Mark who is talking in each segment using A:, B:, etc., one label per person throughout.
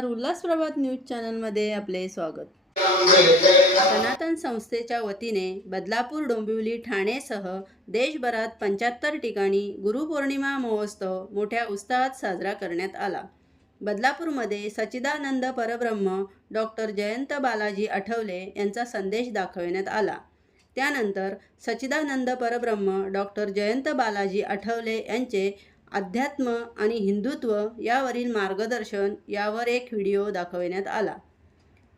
A: नमस्कार उल्हास प्रभात न्यूज चॅनलमध्ये आपले स्वागत. सनातन संस्थेच्या वतीने बदलापूर डोंबिवली ठाणेसह देशभरात पंच्याहत्तर ठिकाणी गुरुपौर्णिमा महोत्सव मोठ्या उत्साहात साजरा करण्यात आला. बदलापूरमध्ये सच्चिदानंद परब्रह्म डॉक्टर जयंत बालाजी आठवले यांचा संदेश दाखविण्यात आला. त्यानंतर सच्चिदानंद परब्रह्म डॉक्टर जयंत बालाजी आठवले यांचे अध्यात्म आणि हिंदुत्व यावरील मार्गदर्शन यावर एक व्हिडिओ दाखवण्यात आला.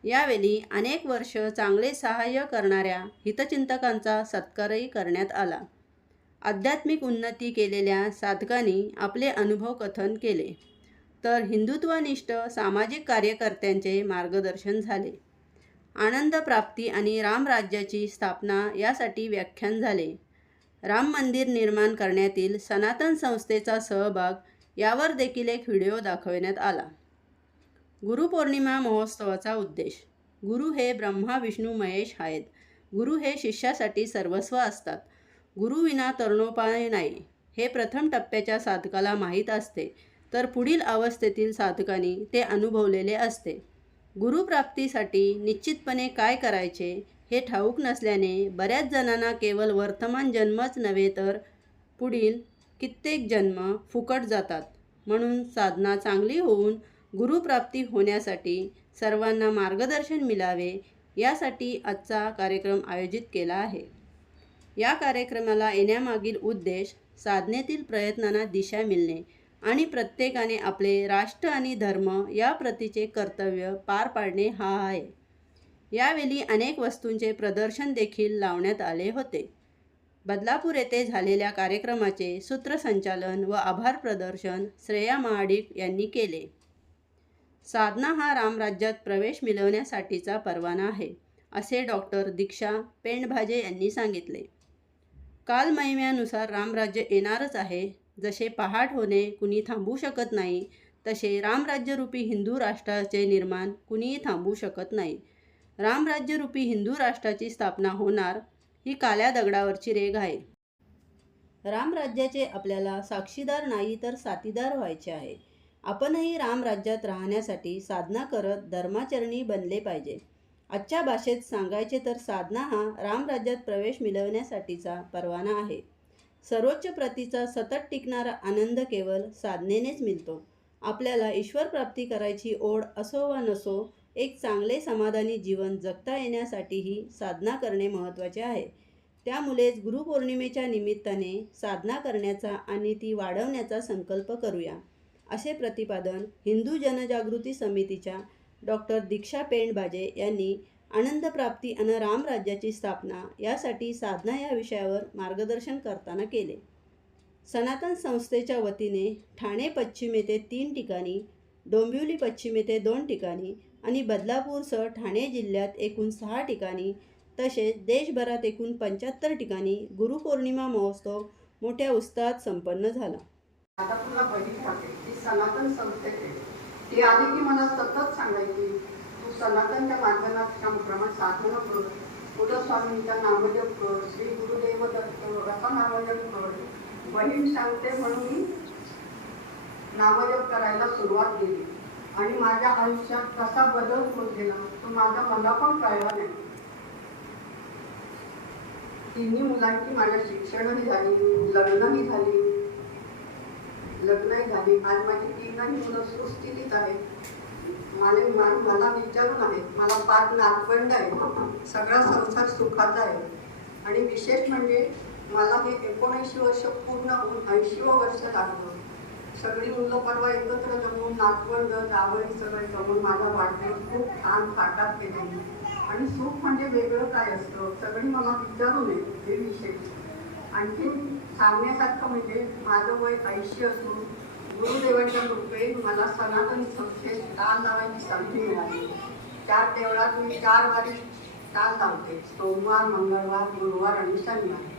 A: यावेळी अनेक वर्ष चांगले सहाय्य करणाऱ्या हितचिंतकांचा सत्कारही करण्यात आला. आध्यात्मिक उन्नती केलेल्या साधकांनी आपले अनुभव कथन केले. तर हिंदुत्वनिष्ठ सामाजिक कार्यकर्त्यांचे मार्गदर्शन झाले. आनंद प्राप्ती आणि रामराज्याची स्थापना यासाठी व्याख्यान झाले. राम मंदिर निर्माण करण्यातील सनातन संस्थेचा सहभाग यावर देखील एक व्हिडिओ दाखवण्यात आला. गुरुपौर्णिमा महोत्सवाचा उद्देश गुरु हे ब्रह्मा विष्णू महेश आहेत. गुरु हे शिष्यासाठी सर्वस्व असतात. गुरुविना तरुणोपाय नाही. हे प्रथम टप्प्याच्या साधकाला माहीत असते तर पुढील अवस्थेतील साधकांनी ते अनुभवलेले असते. गुरुप्राप्तीसाठी निश्चितपणे काय करायचे? हे ठाऊक नसल्याने बऱ्याच जणांना केवळ वर्तमान जन्मच नव्हे तर पुढील कित्येक जन्म फुकट जातात. म्हणून साधना चांगली होऊन गुरुप्राप्ती होण्यासाठी सर्वांना मार्गदर्शन मिळावे यासाठी आजचा कार्यक्रम आयोजित केला आहे. या कार्यक्रमाला येण्यामागील उद्देश साधनेतील प्रयत्नांना दिशा मिळणे आणि प्रत्येकाने आपले राष्ट्र आणि धर्म या प्रतीचे कर्तव्य पार पाडणे हा आहे. यावेळी अनेक वस्तूंचे प्रदर्शन देखील लावण्यात आले होते. बदलापूर येथे झालेल्या कार्यक्रमाचे सूत्रसंचालन व आभार प्रदर्शन श्रेया महाडिक यांनी केले. साधना हा रामराज्यात प्रवेश मिळवण्यासाठीचा परवाना आहे असे डॉक्टर दीक्षा पेंडभाजे यांनी सांगितले. काल महिम्यानुसार रामराज्य येणारच आहे. जसे पहाट होणे कुणी थांबू शकत नाही तसे रामराज्यरूपी हिंदू राष्ट्राचे निर्माण कुणीही थांबू शकत नाही. रामराज्यरूपी हिंदू राष्ट्राची स्थापना होणार ही काल्या दगडावरची रेघ आहे. रामराज्याचे आपल्याला साक्षीदार नाही तर साथीदार व्हायचे आहे. आपणही रामराज्यात राहण्यासाठी साधना करत धर्माचरणी बनले पाहिजे. आजच्या भाषेत सांगायचे तर साधना हा रामराज्यात प्रवेश मिळवण्यासाठीचा परवाना आहे. सर्वोच्च प्रतीचा सतत टिकणारा आनंद केवळ साधनेनेच मिळतो. आपल्याला ईश्वर प्राप्ती करायची ओढ असो वा नसो एक चांगले समाधानी जीवन जगता येण्यासाठीही साधना करणे महत्त्वाचे आहे. त्यामुळेच गुरुपौर्णिमेच्या निमित्ताने साधना करण्याचा आणि ती वाढवण्याचा संकल्प करूया. असे प्रतिपादन हिंदू जनजागृती समितीच्या डॉक्टर दीक्षा पेंडबाजे यांनी आनंदप्राप्ती आणि रामराज्याची स्थापना यासाठी साधना या विषयावर मार्गदर्शन करताना केले. सनातन संस्थेच्या वतीने ठाणे पश्चिम येथे तीन ठिकाणी डोंबिवली पश्चिम येथे दोन ठिकाणी आणि बदलापूरसह ठाणे जिल्ह्यात एकूण सहा ठिकाणी तसेच देशभरात एकूण पंच्याहत्तर ठिकाणी गुरुपौर्णिमा महोत्सव मोठ्या उत्साहात संपन्न झाला.
B: आता तुला बहीण होते ती सनातन संस्थेचे ती आली की मला सतत सांगायची तू सनातनच्या मार्गदर्शनाप्रमाणे साधना कर कुलस्वामींचा नामजप कर श्री गुरुदेव दत्त असा नामजप कर. बहीण सांगते म्हणून नामदेव करायला सुरुवात केली. आणि माझ्या आयुष्यात कसा बदल होत गेला तो माझा मला पण कळला नाही. तिन्ही मुलांची माझ्या शिक्षणही झाली लग्नही झाली. लग्नही झाली. आज माझी तीनही मुलं सुस्थितीत आहेत. मला मला विचारून आहे मला पाच नातवंड आहे. सगळा संसार सुखाचा आहे. आणि विशेष म्हणजे मला हे एकोणऐंशी वर्ष पूर्ण होऊन ऐंशीवं वर्ष लागलं. सगळी मुलं परवा एकत्र जमून नातवंड जावळी सगळे जमून माझा वाढदिवस खूप छान थाटात केलेली आणि सुख म्हणजे वेगळं काय असतं? सगळी मला विचारून आहे हे विशेष आणखीन सांगण्यासारखं म्हणजे माझं वय ऐंशी असून गुरुदेवांच्या कृपेने मला सनातन संस्थेत ताल लावायची संधी मिळाली. त्या देवळात मी चार वारी ताल लावते. सोमवार मंगळवार गुरुवार आणि शनिवार.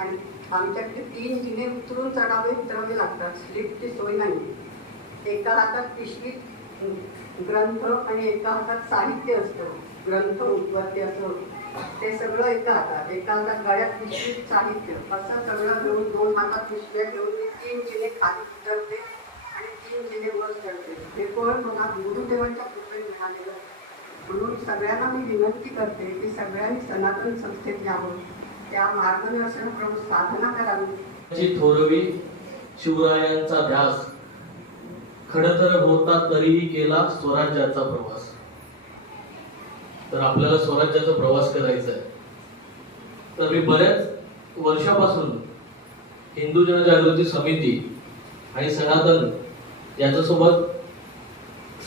B: आणि आमच्याकडे तीन जिने उतरून चढावे उतरावे म्हणजे लागतात. स्लिपची सोय नाही. एका हातात पिशवीत ग्रंथ आणि एका हातात साहित्य असतं. ग्रंथ उत्पत्ती असं ते सगळं एका हातात. एका हातात गळ्यात पिशवीत साहित्य. असं सगळं घेऊन दोन हातात पिशव्या घेऊन मी तीन जिने खाली उतरते आणि तीन जिने वर चढते. हे पण मला गुरुदेवांच्या कृपेने मिळालेलं. म्हणून सगळ्यांना मी विनंती करते की सगळ्यांनी सनातन संस्थेत यावं. त्या साधना करावी.
C: थोरवी शिवरायांचा ध्यास खडतर होता तरीही केला स्वराज्याचा प्रवास. तर आपल्याला स्वराज्याचा प्रवास करायचा आहे. तर मी बऱ्याच वर्षापासून हिंदू जनजागृती समिती आणि सनातन यांच्यासोबत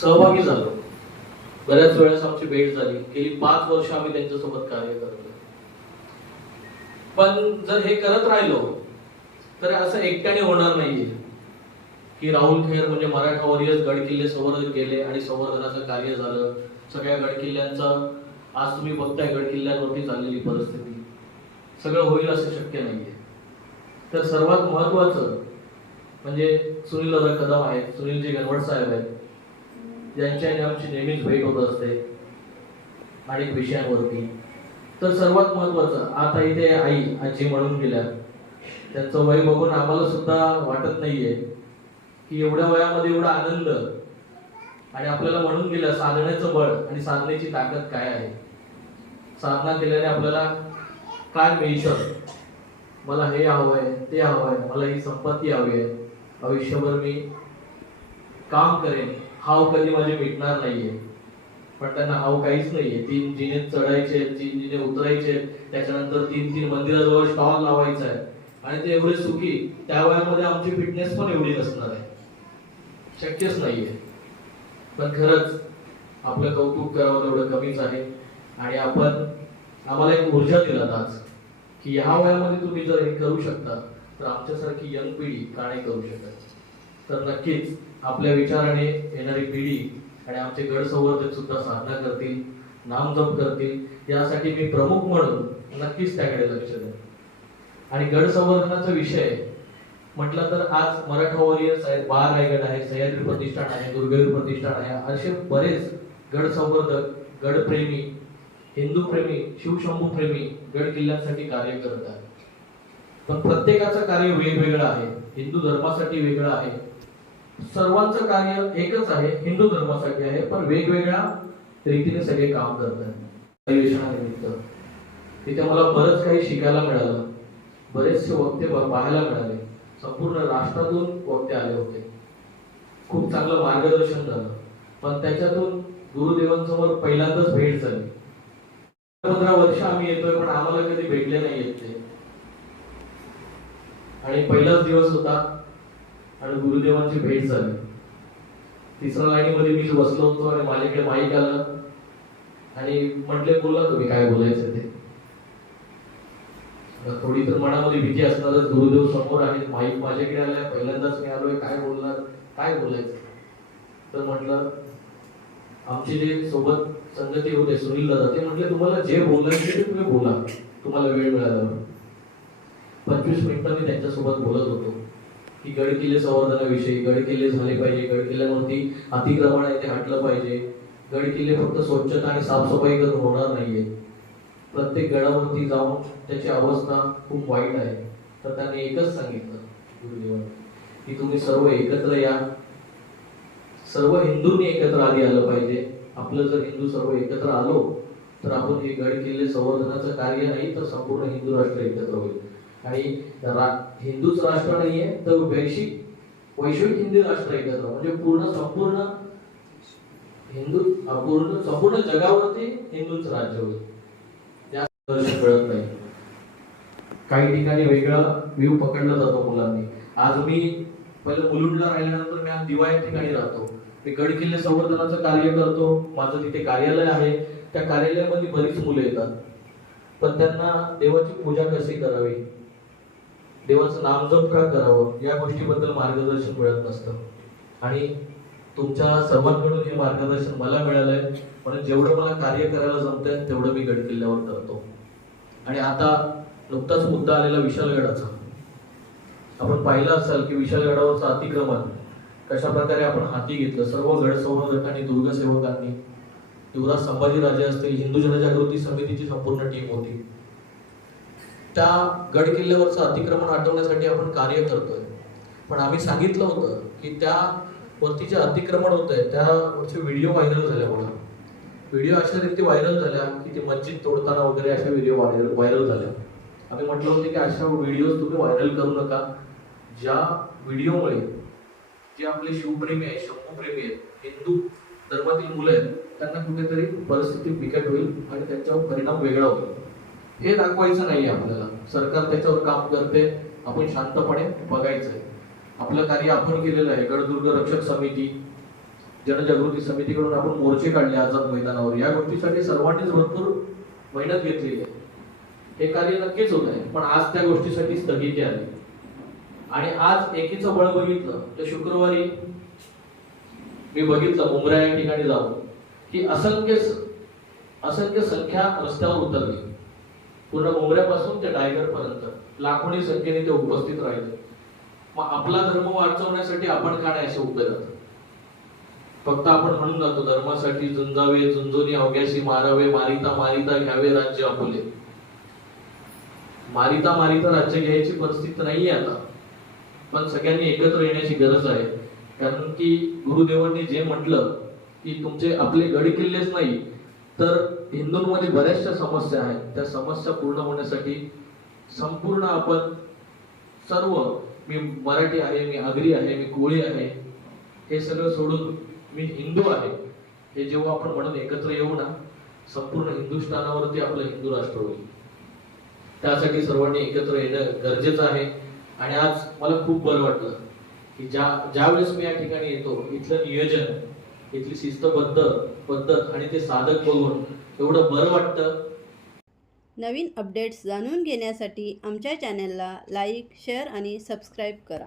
C: सहभागी झालो. बऱ्याच वेळेस आमची भेट झाली. गेली पाच वर्ष आम्ही त्यांच्यासोबत कार्य करतो पण जर हे करत राहिलो तर असं एकट्याने होणार नाहीये. की राहुल खेर म्हणजे मराठा गडकिल्ले संवर्धन केले आणि संवर्धनाचं कार्य झालं. सगळ्या गडकिल्ल्यांचा आज तुम्ही बघताय गडकिल्ल्यांवरती चाललेली परिस्थिती. सगळं होईल असं शक्य नाहीये. तर सर्वात महत्वाचं म्हणजे सुनील दादा कदम आहेत सुनीलजी गणवट साहेब आहेत. ज्यांच्याने आमची नेहमीच भेट होत असते. अनेक विषयांवरती. तर सर्वात महत्वाचं आता इथे आई आजी म्हणून गेल्या त्यांचं वय बघून आम्हाला सुद्धा वाटत नाहीये की एवढ्या वयामध्ये एवढा आनंद आणि आपल्याला म्हणून गेलं साधण्याचं बळ आणि साधण्याची ताकद काय आहे? साधना केल्याने आपल्याला काय मिळतं? मला हे हवंय ते हवंय मला ही संपत्ती हवी आहे. आयुष्यभर मी काम करेन. हाव कधी माझे भेटणार नाहीये. पण त्यांना हाव काहीच नाहीये. तीन जिने चढायचे तीन जिने उतरायचे त्याच्यानंतर तीन तीन मंदिराजवळ स्टॉल लावायचा आहे. आणि ते एवढे सुखी त्या वयामध्ये आमची फिटनेस पण एवढी नसणार आहे. शक्यच नाहीये. पण खरंच आपलं कौतुक करावं तेवढं कमीच आहे. आणि आपण आम्हाला एक ऊर्जा दिलात आज की ह्या वयामध्ये तुम्ही जर हे करू शकता तर आमच्यासारखी यंग पिढी का नाही करू शकत? तर नक्कीच आपल्या विचाराने येणारी पिढी आणि आमचे गड संवर्धक सुद्धा साधना करतील नामजप करतील यासाठी मी प्रमुख म्हणून नक्कीच त्याकडे लक्ष देईन. आणि गड संवर्धनाचा विषय म्हटलं तर आज मराठा वॉरियर्स बाळ रायगड आहे सह्याद्री प्रतिष्ठान आहे दुर्गवीर प्रतिष्ठान आहे असे बरेच गड संवर्धक गडप्रेमी हिंदू प्रेमी शिवशंभू प्रेमी गड किल्ल्यांसाठी कार्य करत आहेत. पण प्रत्येकाचं कार्य वेगवेगळं आहे. हिंदू धर्मासाठी वेगळं आहे. सर्वांचं कार्य एकच आहे हिंदू धर्मासाठी आहे पण वेगवेगळ्या रीतीने सगळे काम करतात. अधिवेशनानिमित्त तिथे मला बरंच काही शिकायला मिळालं. बरेचसे वक्ते पाहायला मिळाले. संपूर्ण राष्ट्रातून वक्ते आले होते. खूप चांगलं मार्गदर्शन झालं. पण त्याच्यातून गुरुदेवांसमोर पहिल्यांदाच भेट झाली. पंधरा वर्ष आम्ही येतोय पण आम्हाला कधी भेटले नाही येत ते. आणि पहिलाच दिवस होता. आणि गुरुदेवांची भेट झाली. तिसऱ्या लाईनीमध्ये मी बसलो होतो आणि माझ्याकडे माईक आलं. आणि म्हटले बोला तुम्ही काय बोलायचं ते. थोडी तर मनामध्ये भीती असणारच गुरुदेव समोर आहेत. माईक माझ्याकडे आल्या. पहिल्यांदाच मी आलोय. काय बोलणार? काय बोलायचं? तर म्हटलं आमचे जे सोबत संगती होते सुनील दादा ते म्हटले तुम्हाला जे बोलायचे ते तुम्ही बोला. तुम्हाला वेळ मिळाल्यावर पंचवीस मिनिटं मी त्यांच्यासोबत बोलत होतो. की गड किल्ले संवर्धनाविषयी गड किल्ले झाले पाहिजे गड किल्ल्यावरती अतिक्रमण आहे ते हटलं पाहिजे. गड किल्ले फक्त स्वच्छता आणि साफसफाई करून होणार नाहीये. प्रत्येक गडावरती जाऊन त्याची अवस्था खूप वाईट आहे. तर त्याने एकच सांगितलं गुरुदेवांनी की तुम्ही सर्व एकत्र या. सर्व हिंदूंनी एकत्र आधी आलं पाहिजे. आपलं जर हिंदू सर्व एकत्र आलो तर आपण हे गड किल्ले संवर्धनाचं कार्य नाही तर संपूर्ण हिंदू राष्ट्र एकत्र होईल. आणि रा- हिंदूच राष्ट्र नाहीये तर वैश्विक वैश्विक हिंदी राष्ट्र एकत्र म्हणजे पूर्ण संपूर्ण हिंदू पूर्ण संपूर्ण जगावरती हिंदूच राज्य होईल. या कळत नाही. काही ठिकाणी वेगळा व्ह्यू पकडला जातो मुलांनी. आज मी पहिलं मुलुंडला राहिल्यानंतर मी आज दिवा या ठिकाणी राहतो. मी गड किल्ले संवर्धनाचं कार्य करतो. माझं तिथे कार्यालय आहे. त्या कार्यालयामध्ये बरीच मुलं येतात. पण त्यांना देवाची पूजा कशी करावी? देवाचं नामजप का करावं? या गोष्टीबद्दल मार्गदर्शन मिळत नसतं. आणि तुमच्या सर्वांकडून हे मार्गदर्शन मला मिळालंय. म्हणून जेवढं मला कार्य करायला जमतंय तेवढं मी गड किल्ल्यावर करतो. आणि आता नुकताच मुद्दा आलेला विशालगडाचा. आपण पाहिलं असाल की विशालगडावरचं अतिक्रमण कशा प्रकारे आपण हाती घेतलं? सर्व गड संवर्धकांनी दुर्गसेवकांनी. युवराज संभाजीराजे असतील हिंदू जनजागृती समितीची संपूर्ण टीम होती. त्या गड किल्ल्यावरचं अतिक्रमण हटवण्यासाठी आपण कार्य करतोय. पण आम्ही सांगितलं होतं की त्या वरती जे अतिक्रमण होत आहे त्यावरचे व्हिडिओ व्हायरल झाल्या व्हिडिओ अशा रीती व्हायरल झाल्या की ते मस्जिद तोडताना वगैरे अशा व्हिडिओ व्हायरल व्हायरल झाल्या. आम्ही म्हटलं होतं की अशा व्हिडिओ तुम्ही व्हायरल करू नका. ज्या व्हिडिओमुळे जे आपले शिवप्रेमी आहेत शंभूप्रेमी आहेत हिंदू धर्मातील मुलं आहेत त्यांना कुठेतरी परिस्थिती बिकट होईल आणि त्यांच्यावर परिणाम वेगळा होईल. हे दाखवायचं नाही आपल्याला. सरकार त्याच्यावर काम करते आपण शांतपणे बघायचंय. आपलं कार्य आपण केलेलं आहे गडदुर्ग रक्षक समिती जनजागृती समितीकडून आपण मोर्चे काढले आझाद मैदानावर. या गोष्टीसाठी सर्वांनीच भरपूर मेहनत घेतलेली आहे. हे कार्य नक्कीच होत आहे पण आज त्या गोष्टीसाठी स्थगिती आली. आणि आज एकीचं बळ बघितलं तर शुक्रवारी मी बघितलं मुंब्रा या ठिकाणी जाऊन की असंख्य असंख्य संख्या रस्त्यावर उतरली. पूर्ण मुंबऱ्यापासून ते टायगर पर्यंत लाखोनी संख्येने ते उपस्थित राहिले. मग आपला धर्म वाचवण्यासाठी आपण का नाही असे उभे राहतो? फक्त आपण म्हणून जातो धर्मासाठी झुंजावे झुंजोनी अवघ्याशी मारावे मारिता मारिता घ्यावे राज्य आपले मारिता मारिता राज्य घ्यायची परिस्थिती नाही आता. पण सगळ्यांनी एकत्र येण्याची गरज आहे. कारण की गुरुदेवांनी जे म्हटलं की तुमचे आपले गड किल्लेच नाही तर हिंदूंमध्ये बऱ्याचशा समस्या आहेत. त्या समस्या पूर्ण होण्यासाठी संपूर्ण आपण सर्व मी मराठी आहे मी आगरी आहे मी कोळी आहे हे सगळं सोडून मी हिंदू आहे. हे जेव्हा आपण म्हणून एकत्र येऊ ना संपूर्ण हिंदुस्थानावरती आपलं हिंदू राष्ट्र होईल. त्यासाठी सर्वांनी एकत्र येणं गरजेचं आहे. आणि आज मला खूप बरं वाटलं की ज्या ज्यावेळेस मी या ठिकाणी येतो इथलं नियोजन इथली शिस्तबद्ध पद्धत आणि ते साधक बघून एवढं बरं वाटतं.
A: नवीन अपडेट्स जाणून घेण्यासाठी आमच्या चॅनलला लाईक शेअर आणि सबस्क्राईब करा.